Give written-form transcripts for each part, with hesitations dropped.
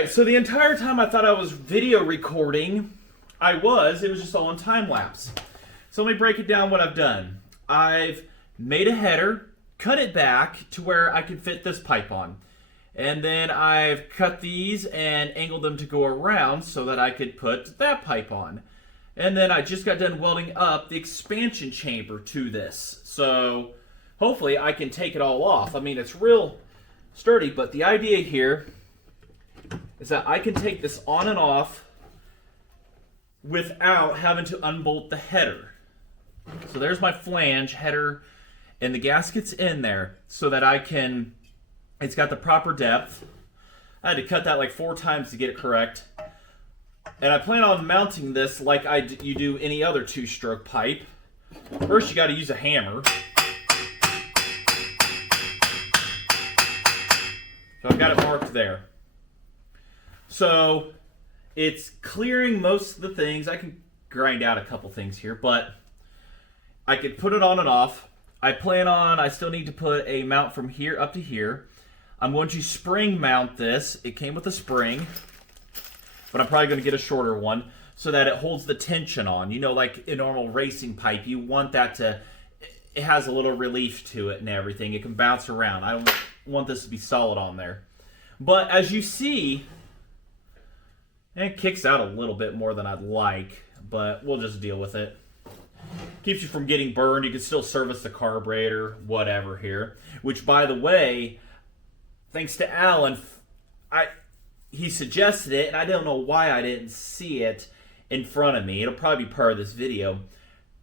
Alright, so the entire time I thought I was video recording, it was just all on time lapse. So let me break it down what I've done. I've made a header, cut it back to where I can fit this pipe on. And then I've cut these and angled them to go around so that I could put that pipe on. And then I just got done welding up the expansion chamber to this. So hopefully I can take it all off. I mean, it's real sturdy, but the idea here is that I can take this on and off without having to unbolt the header. So there's my flange, header, and the gasket's in there so that I can, it's got the proper depth. I had to cut that like 4 times to get it correct. And I plan on mounting this like you do any other 2-stroke pipe. First you got to use a hammer. So I've got it marked there. So it's clearing most of the things. I can grind out a couple things here, but I could put it on and off. I still need to put a mount from here up to here. I'm going to spring mount this. It came with a spring, but I'm probably going to get a shorter one so that it holds the tension on. You know, like a normal racing pipe, you want that to, it has a little relief to it and everything. It can bounce around. I don't want this to be solid on there. But as you see, it kicks out a little bit more than I'd like, but we'll just deal with it. Keeps you from getting burned. You can still service the carburetor, whatever here. Which, by the way, thanks to Alan, he suggested it, and I don't know why I didn't see it in front of me. It'll probably be part of this video.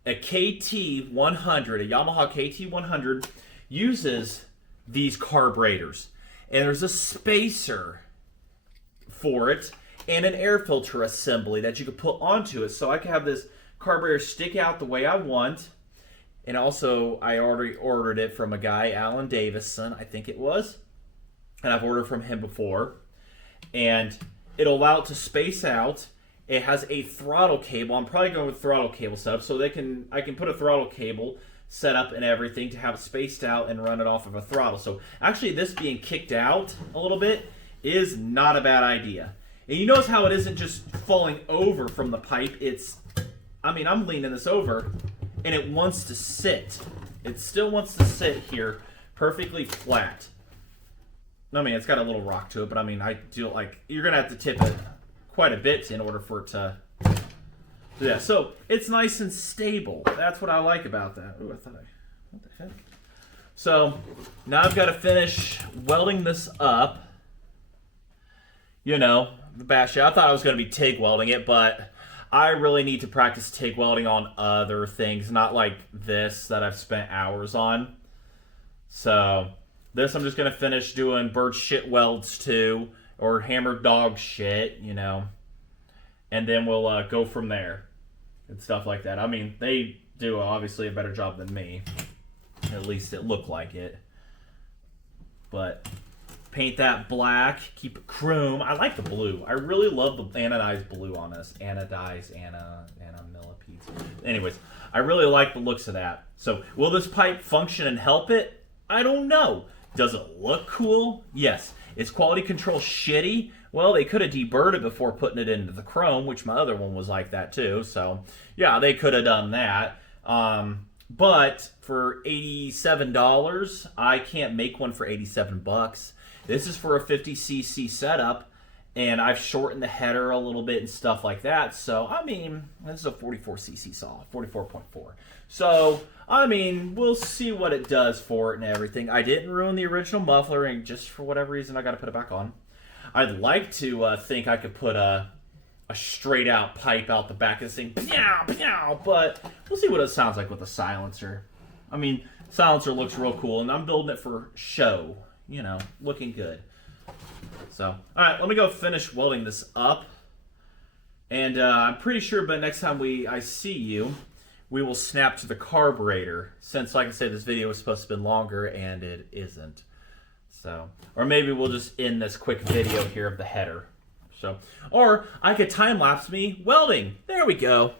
A KT100, a Yamaha KT100, uses these carburetors. And there's a spacer for it and an air filter assembly that you could put onto it. So I can have this carburetor stick out the way I want. And also, I already ordered it from a guy, Alan Davison, I think it was. And I've ordered from him before. And it'll allow it to space out. It has a throttle cable. I'm probably going with throttle cable setup. So I can put a throttle cable set up and everything to have it spaced out and run it off of a throttle. So actually this being kicked out a little bit is not a bad idea. And you notice how it isn't just falling over from the pipe. I'm leaning this over and it wants to sit. It still wants to sit here perfectly flat. I mean, it's got a little rock to it, but I mean, I do like, you're going to have to tip it quite a bit in order for it to, yeah, so it's nice and stable. That's what I like about that. Ooh, what the heck? So now I've got to finish welding this up. You know, the bash. I thought I was going to be TIG welding it, but I really need to practice TIG welding on other things, not like this that I've spent hours on. So this I'm just going to finish doing bird shit welds too, or hammered dog shit, you know, and then we'll go from there and stuff like that. I mean, they do obviously a better job than me. At least it looked like it. But paint that black, keep it chrome. I like the blue. I really love the anodized blue on this. Anodized, millipedes. Anyways, I really like the looks of that. So, will this pipe function and help it? I don't know. Does it look cool? Yes. Is quality control shitty? Well, they could have deburred it before putting it into the chrome, which my other one was like that too. So, yeah, they could have done that. But for $87, I can't make one for 87 bucks. This is for a 50cc setup, and I've shortened the header a little bit and stuff like that. So, I mean, this is a 44cc saw, 44.4. So, I mean, we'll see what it does for it and everything. I didn't ruin the original muffler, and just for whatever reason, I got to put it back on. I'd like to think I could put a straight out pipe out the back of this thing, pow, pow, but we'll see what it sounds like with a silencer. I mean, silencer looks real cool, and I'm building it for show, you know, looking good. So, all right, let me go finish welding this up, and I'm pretty sure by next time I see you, we will snap to the carburetor, since, like I said, this video was supposed to have been longer, and it isn't. So, or maybe we'll just end this quick video here of the header. So, or I could time-lapse me welding. There we go.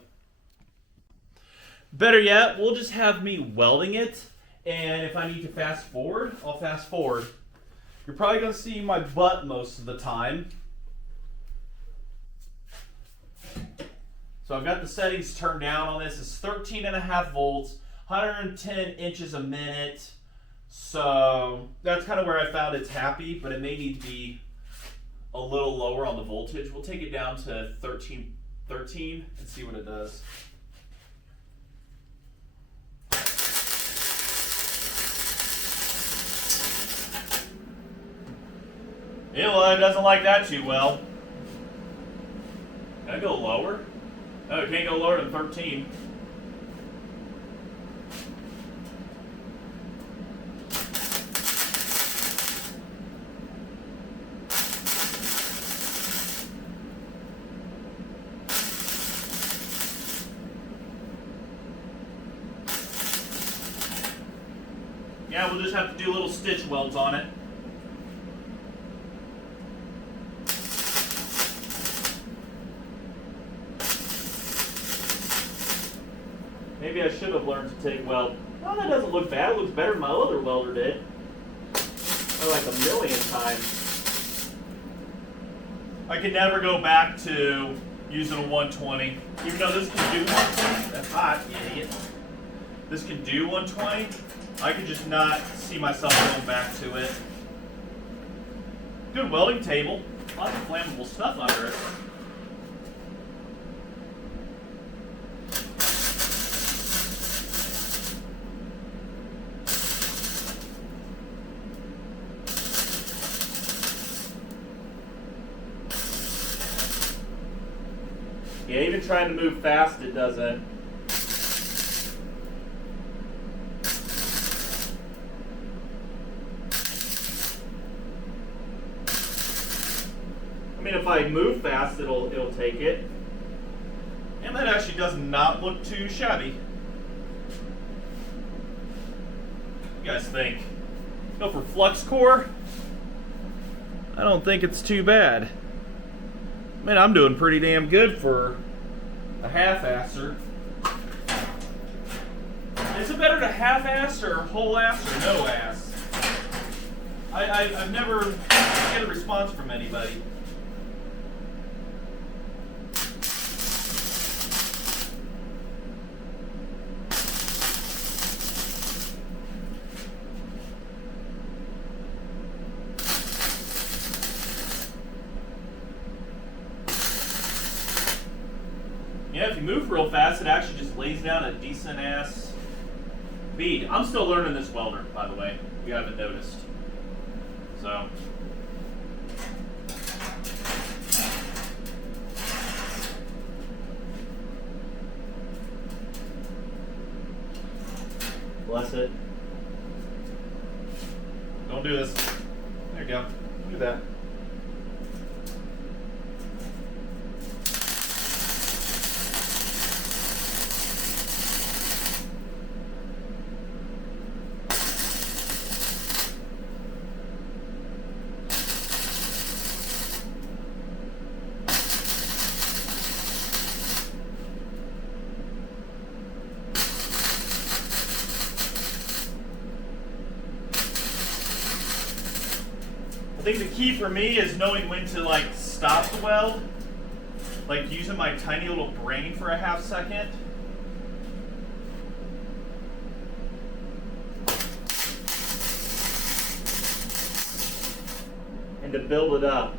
Better yet, we'll just have me welding it, and if I need to fast forward, I'll fast forward. You're probably going to see my butt most of the time, So I've got the settings turned down on this. It's 13.5 volts, 110 inches a minute. So that's kind of where I found it's happy, but it may need to be a little lower on the voltage. We'll take it down to 13 and see what it does. Yeah, well, it doesn't like that too well. Can I go lower? No, it can't go lower than 13. Yeah, we'll just have to do little stitch welds on it. Maybe I should have learned to TIG weld. Oh, that doesn't look bad. It looks better than my other welder did. Like a million times. I could never go back to using a 120. Even though this can do 120. That's hot, you idiot. This can do 120. I could just not see myself going back to it. Good welding table. Lots of flammable stuff under it. Yeah, even trying to move fast, it doesn't. I mean, if I move fast, it'll take it. And that actually does not look too shabby. What do you guys think? Go for flux core? I don't think it's too bad. Man, I'm doing pretty damn good for a half-asser. Is it better to half-ass or whole-ass or no-ass? I've never get a response from anybody. Yeah, if you move real fast, it actually just lays down a decent ass bead. I'm still learning this welder, by the way, if you haven't noticed. So. Bless it. Don't do this. There you go. Do that. I think the key for me is knowing when to like stop the weld, like using my tiny little brain for a half second. And to build it up.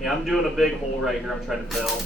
Yeah, I'm doing a big hole right here I'm trying to fill.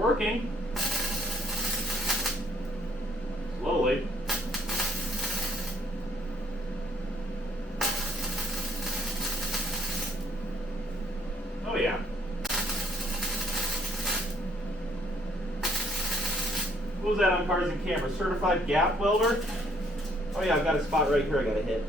working. Slowly. Oh yeah. What was that on Cars and Cameras? Certified gap welder? Oh yeah, I've got a spot right here I gotta hit.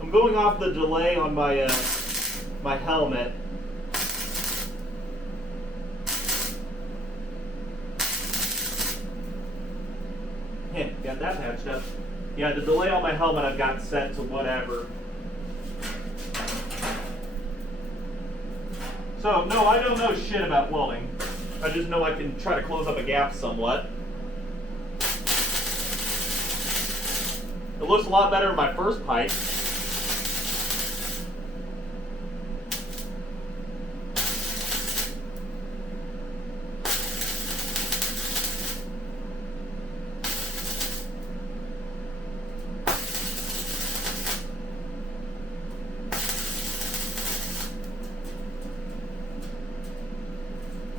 I'm going off the delay on my my helmet. Yeah, got that patched up. Yeah, the delay on my helmet I've got set to whatever. So, no, I don't know shit about welding. I just know I can try to close up a gap somewhat. It looks a lot better in my first pipe.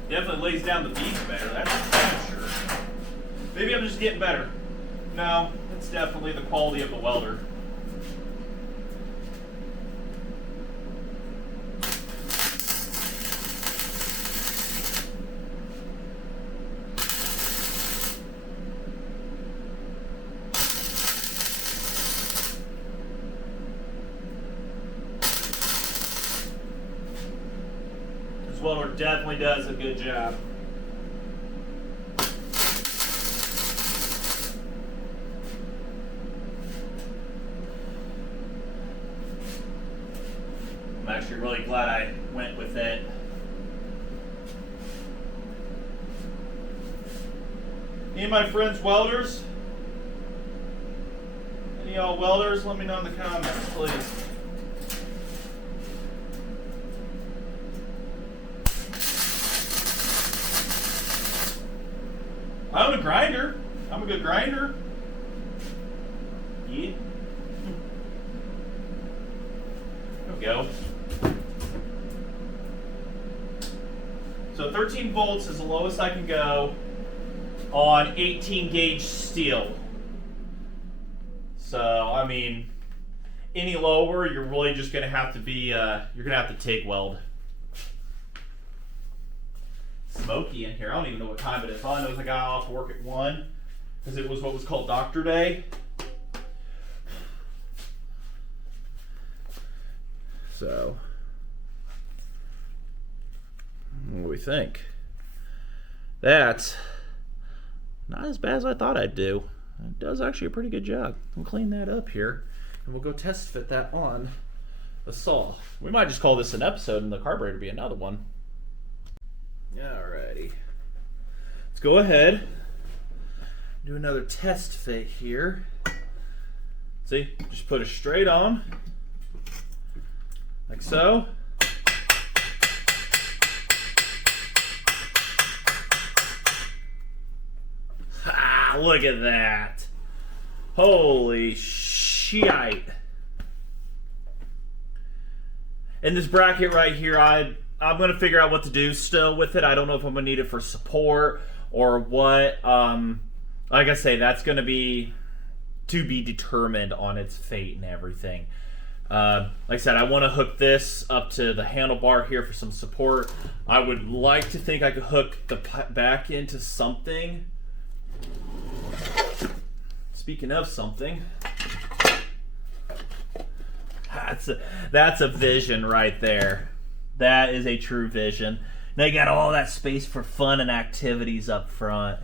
Definitely lays down the beams better, that's for sure. Maybe I'm just getting better. No, it's definitely the quality of the welder. This welder definitely does a good job. I'm actually really glad I went with it. Any of my friends welders? Any of y'all welders? Let me know in the comments, please. I own a grinder. I'm a good grinder. Yeah. There we go. So 13 volts is the lowest I can go on 18 gauge steel. So, I mean, any lower, you're really just going to have to be, you're going to have to TIG weld. Smoky in here. I don't even know what time it is. All I know is I got off work at 1 because it was what was called Doctor Day. So, what do we think? That's not as bad as I thought I'd do. It does actually a pretty good job. We'll clean that up here and we'll go test fit that on the saw. We might just call this an episode and the carburetor be another one. Alrighty. Let's go ahead. Do another test fit here. See, just put it straight on. Like so. Ah, look at that. Holy shite. And this bracket right here, I'm going to figure out what to do still with it. I don't know if I'm going to need it for support or what. Like I say, that's going to be determined on its fate and everything. Like I said, I want to hook this up to the handlebar here for some support. I would like to think I could hook the back into something. Speaking of something, that's a vision right there. That is a true vision. Now you got all that space for fun and activities up front.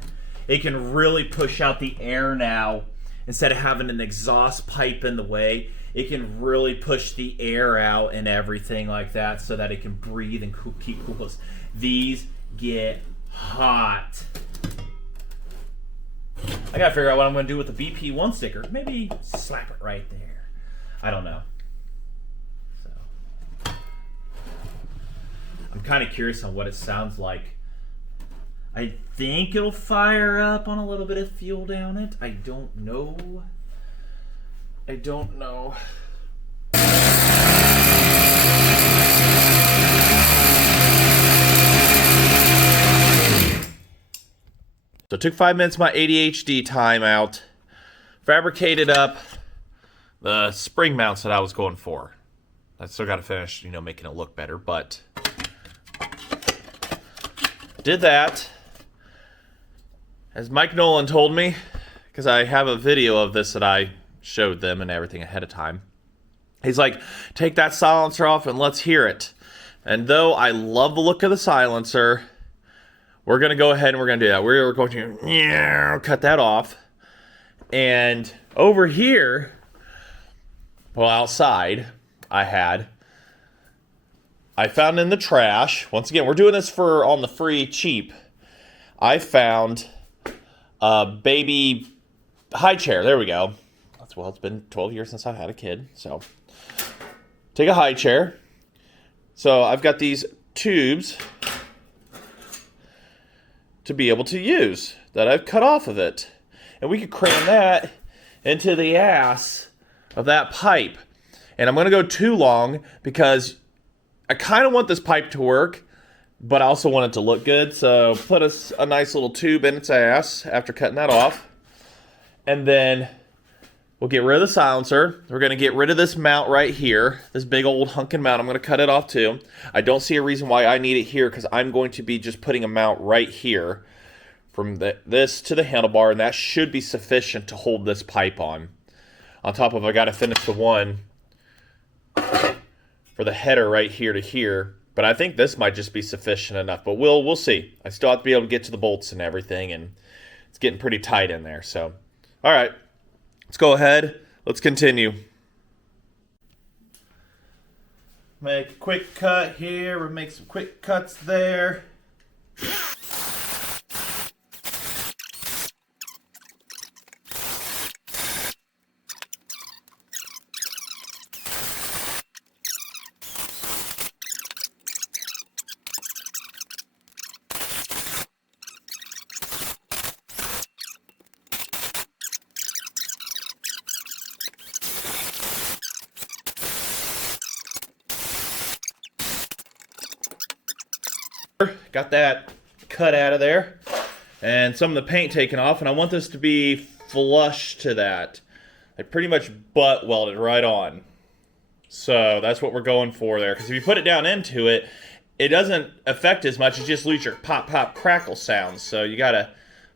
It can really push out the air now. Instead of having an exhaust pipe in the way, it can really push the air out and everything like that so that it can breathe and keep cool. These get hot. I gotta figure out what I'm gonna do with the BP1 sticker. Maybe slap it right there. I don't know. So I'm kind of curious on what it sounds like. I think it'll fire up on a little bit of fuel down it. I don't know. I don't know. So it took 5 minutes of my ADHD timeout. Fabricated up the spring mounts that I was going for. I still got to finish, making it look better, but did that. As Mike Nolan told me, because I have a video of this that I showed them and everything ahead of time. He's like, take that silencer off and let's hear it. And though I love the look of the silencer, we're going to go ahead and we're going to do that. We're going to cut that off. And over here, well, outside, I found in the trash, once again, we're doing this for on the free cheap. I found a baby high chair. There we go. Well, it's been 12 years since I've had a kid, so take a high chair. So I've got these tubes to be able to use that I've cut off of it. And we could cram that into the ass of that pipe. And I'm going to go too long because I kind of want this pipe to work, but I also want it to look good. So put a nice little tube in its ass after cutting that off. And then we'll get rid of the silencer. We're going to get rid of this mount right here. This big old hunkin' mount. I'm going to cut it off too. I don't see a reason why I need it here because I'm going to be just putting a mount right here from this to the handlebar, and that should be sufficient to hold this pipe on. On top of, I got to finish the one for the header right here to here. But I think this might just be sufficient enough. But we'll see. I still have to be able to get to the bolts and everything, and it's getting pretty tight in there. So, all right. Let's go ahead. Let's continue. Make a quick cut here. We'll make some quick cuts there. Got that cut out of there and some of the paint taken off, and I want this to be flush to that. I pretty much butt welded right on. So that's what we're going for there, because if you put it down into it, it doesn't affect as much. You just lose your pop, pop, crackle sounds. So you got to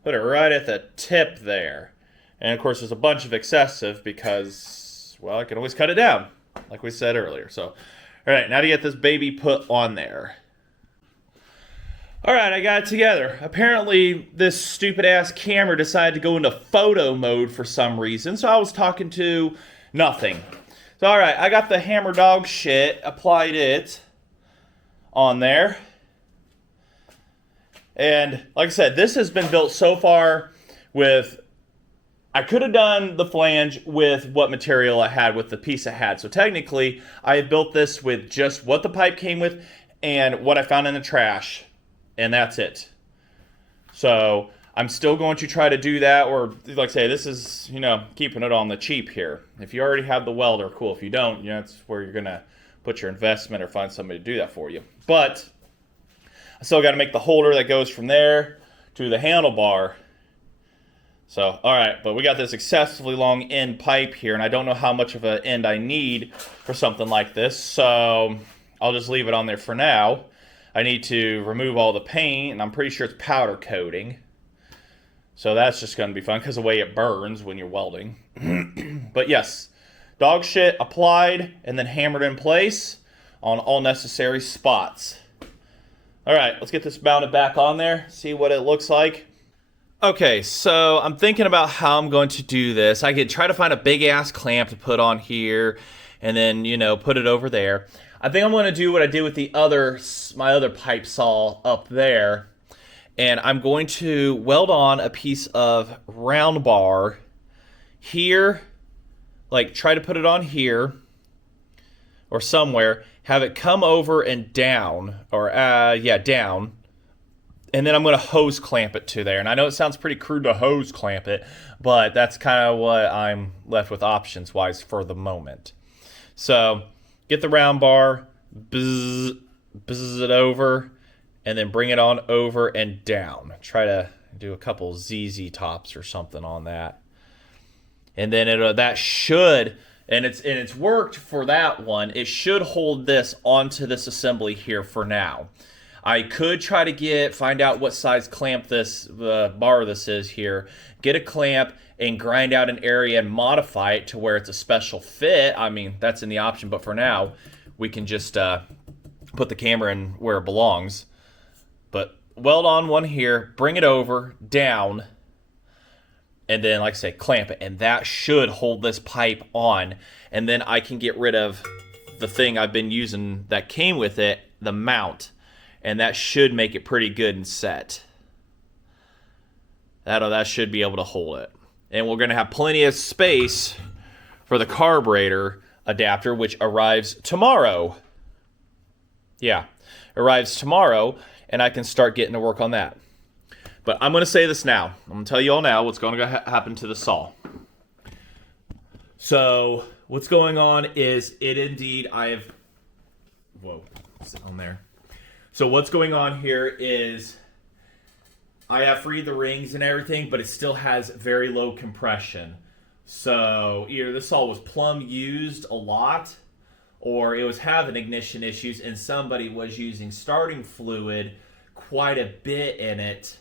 put it right at the tip there. And of course there's a bunch of excessive because, well, I can always cut it down, like we said earlier. So, all right, now to get this baby put on there. All right, I got it together. Apparently, this stupid-ass camera decided to go into photo mode for some reason, so I was talking to nothing. So, all right, I got the hammer dog shit, applied it on there. And like I said, this has been built so far with... I could have done the flange with what material I had with the piece I had. So technically, I have built this with just what the pipe came with and what I found in the trash. And that's it. So I'm still going to try to do that, or like I say, this is, keeping it on the cheap here. If you already have the welder, cool. If you don't, that's where you're going to put your investment or find somebody to do that for you. But I still got to make the holder that goes from there to the handlebar. So, all right, but we got this excessively long end pipe here, and I don't know how much of an end I need for something like this. So I'll just leave it on there for now. I need to remove all the paint, and I'm pretty sure it's powder coating. So that's just going to be fun because of the way it burns when you're welding. But yes, dog shit applied and then hammered in place on all necessary spots. All right, let's get this mounted back on there, see what it looks like. Okay, so I'm thinking about how I'm going to do this. I could try to find a big ass clamp to put on here and then, put it over there. I think I'm going to do what I did with my other pipe saw up there. And I'm going to weld on a piece of round bar here, like try to put it on here or somewhere, have it come over and down, or down. And then I'm going to hose clamp it to there. And I know it sounds pretty crude to hose clamp it, but that's kind of what I'm left with options-wise for the moment. So get the round bar, buzz it over, and then bring it on over and down. Try to do a couple ZZ tops or something on that. And then that should, and it's worked for that one, it should hold this onto this assembly here for now. I could try to find out what size clamp this bar this is here, get a clamp and grind out an area and modify it to where it's a special fit. I mean, that's in the option, but for now, we can just put the camera in where it belongs. But weld on one here, bring it over, down, and then, like I say, clamp it. And that should hold this pipe on. And then I can get rid of the thing I've been using that came with it, the mount. And that should make it pretty good and set. That should be able to hold it. And we're going to have plenty of space for the carburetor adapter, which arrives tomorrow. Yeah, arrives tomorrow, and I can start getting to work on that. But I'm going to say this now. I'm going to tell you all now what's going to happen to the saw. So what's going on is whoa, sit on there. So what's going on here is I have freed the rings and everything, but it still has very low compression. So either this saw was plumb used a lot, or it was having ignition issues and somebody was using starting fluid quite a bit in it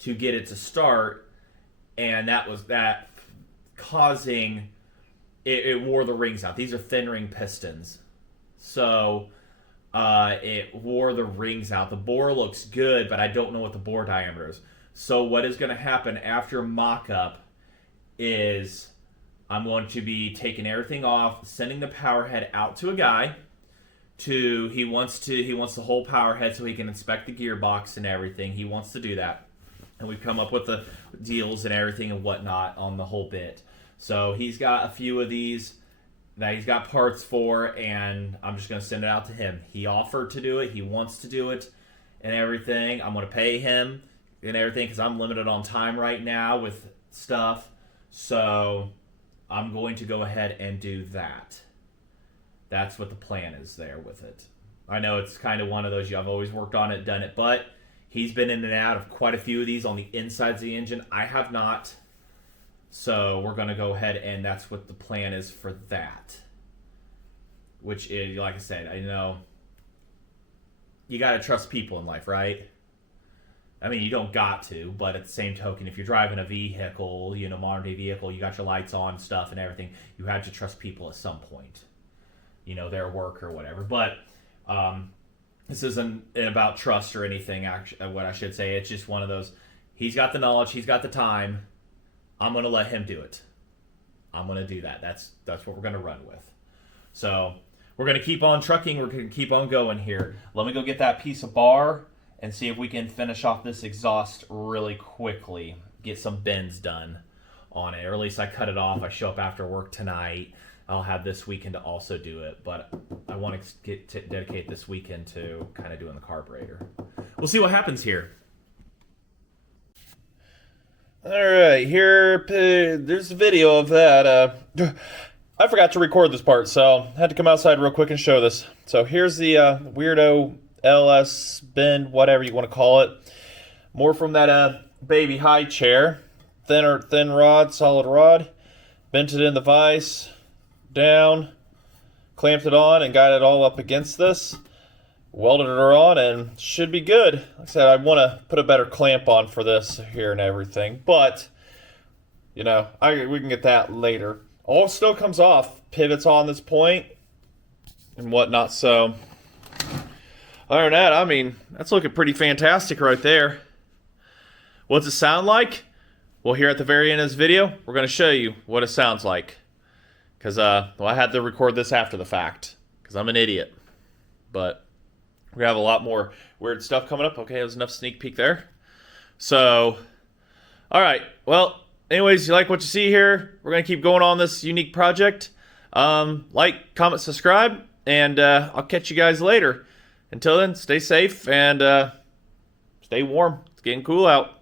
to get it to start, and that causing it wore the rings out. These are thin ring pistons. So it wore the rings out. The bore looks good, but I don't know what the bore diameter is. So what is going to happen after mock-up is I'm going to be taking everything off, sending the power head out to a guy. He wants the whole power head so he can inspect the gearbox and everything. He wants to do that. And we've come up with the deals and everything and whatnot on the whole bit. So he's got a few of these that he's got parts for, and I'm just going to send it out to him. He offered to do it. He wants to do it and everything. I'm going to pay him and everything because I'm limited on time right now with stuff. So I'm going to go ahead and do that. That's what the plan is there with it. I know it's kind of one of those, I've always worked on it, done it, but he's been in and out of quite a few of these on the insides of the engine. I have not. So we're going to go ahead, and that's what the plan is for that. Which is, like I said, I know you got to trust people in life, right? I mean, you don't got to, but at the same token, if you're driving a vehicle, modern day vehicle, you got your lights on, stuff and everything, you have to trust people at some point. Their work or whatever. But this isn't about trust or anything, actually, what I should say. It's just one of those, he's got the knowledge, he's got the time. I'm going to let him do it. I'm going to do that. That's what we're going to run with. So we're going to keep on trucking. We're going to keep on going here. Let me go get that piece of bar and see if we can finish off this exhaust really quickly. Get some bends done on it. Or at least I cut it off. I show up after work tonight. I'll have this weekend to also do it. But I want to dedicate this weekend to kind of doing the carburetor. We'll see what happens here. Alright, there's a video of that. I forgot to record this part, so I had to come outside real quick and show this. So here's the weirdo LS bend, whatever you want to call it. More from that baby high chair. Thin rod, solid rod. Bent it in the vise, down, clamped it on, and got it all up against this. Welded it on and should be good. Like I said, I want to put a better clamp on for this here and everything, but we can get that later. All still comes off. Pivots on this point and whatnot. So other than that, I mean, that's looking pretty fantastic right there. What's it sound like? Well, here at the very end of this video, we're going to show you what it sounds like. Because well, I had to record this after the fact, because I'm an idiot. But we're going to have a lot more weird stuff coming up. Okay, that was enough sneak peek there. So, alright, well, anyways, you like what you see here? We're going to keep going on this unique project. Like, comment, subscribe, and I'll catch you guys later. Until then, stay safe and stay warm. It's getting cool out.